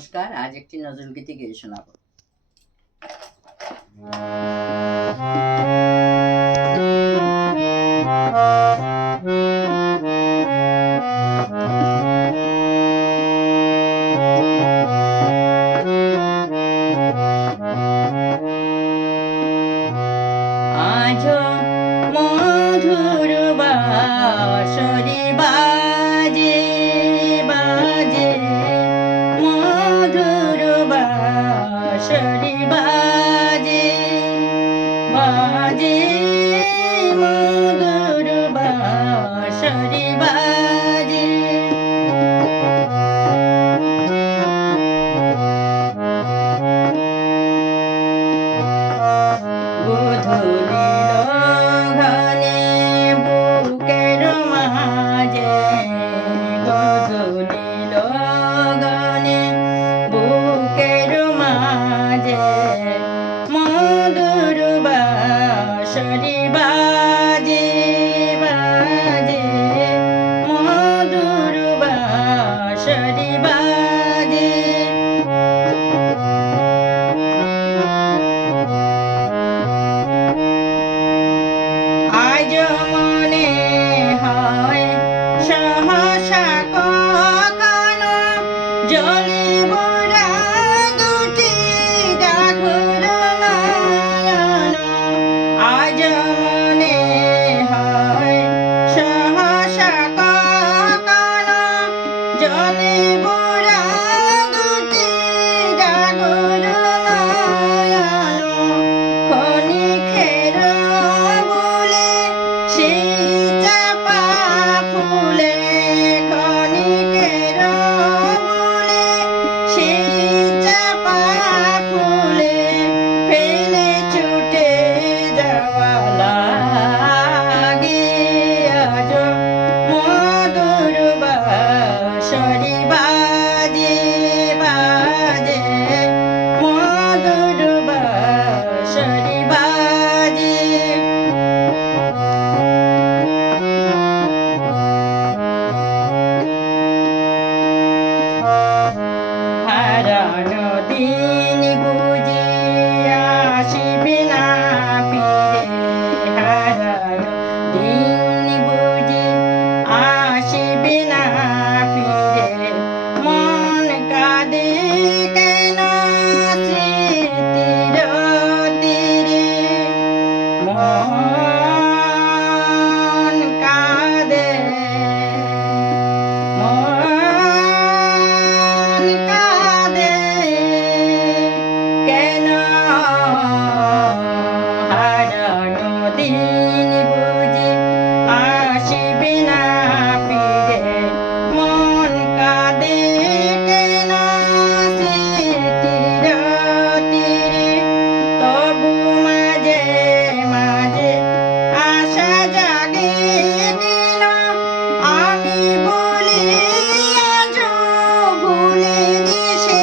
নমস্কার, আজ একটি নজরুল গীতি গেয়ে শোনাবো। আজ মধুর বাঁশরি বাজে বাজে, মধুর বাঁশরি বাজে বাজে, মধুর বাঁশরি বাজে। গোধূলির ঘনে বুকের মাঝে, গোধূলির ঘনে বুকের মাঝে, মধুর বাঁশরি বাজে বাজে, মধুর বাঁশরি বাজে। আজ মনে হয় সহসা কখনো জলে ভরা দুটি গাঘর নয়ন। আজ মনে হয় সহসা কখনো জলে ভরা দুটি গাঘর নয়ন। ক্ষণিকের সেই চাপা ফুলে, ক্ষণিকের বলে সেই চাপা ফুলে ফেলে ছুটে যাওয়া লাগে। আজ মধুর বাঁশরি বাজে বাজে, মধুর বাঁশরি বাজে। হারানো দিন বুঝি আসিবে না ফিরে, হারানো দিন বুঝি আসিবে না ফিরে। মন কাঁদে কেন স্মৃতির তীরে, মন কাঁদে মন কাঁদে কেন, হারানো দিন বুঝি আসিবে না ফিরে। মন কাঁদে কেন স্মৃতির তীরে, তবু মাঝে মাঝে আশা জাগে কেন। আমি বলি আজ ভুলিনি সে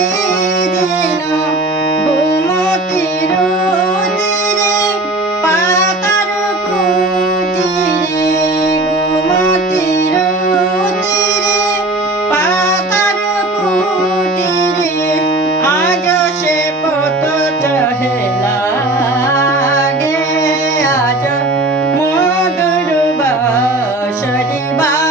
যেন, ঘুমতির তীরে পাতার কুটিরে, ঘুমতির তীরে পাতার কুটিরে। আজ সে পথ চাহে লাগে, আজ মধুর বাঁশরি বাজে।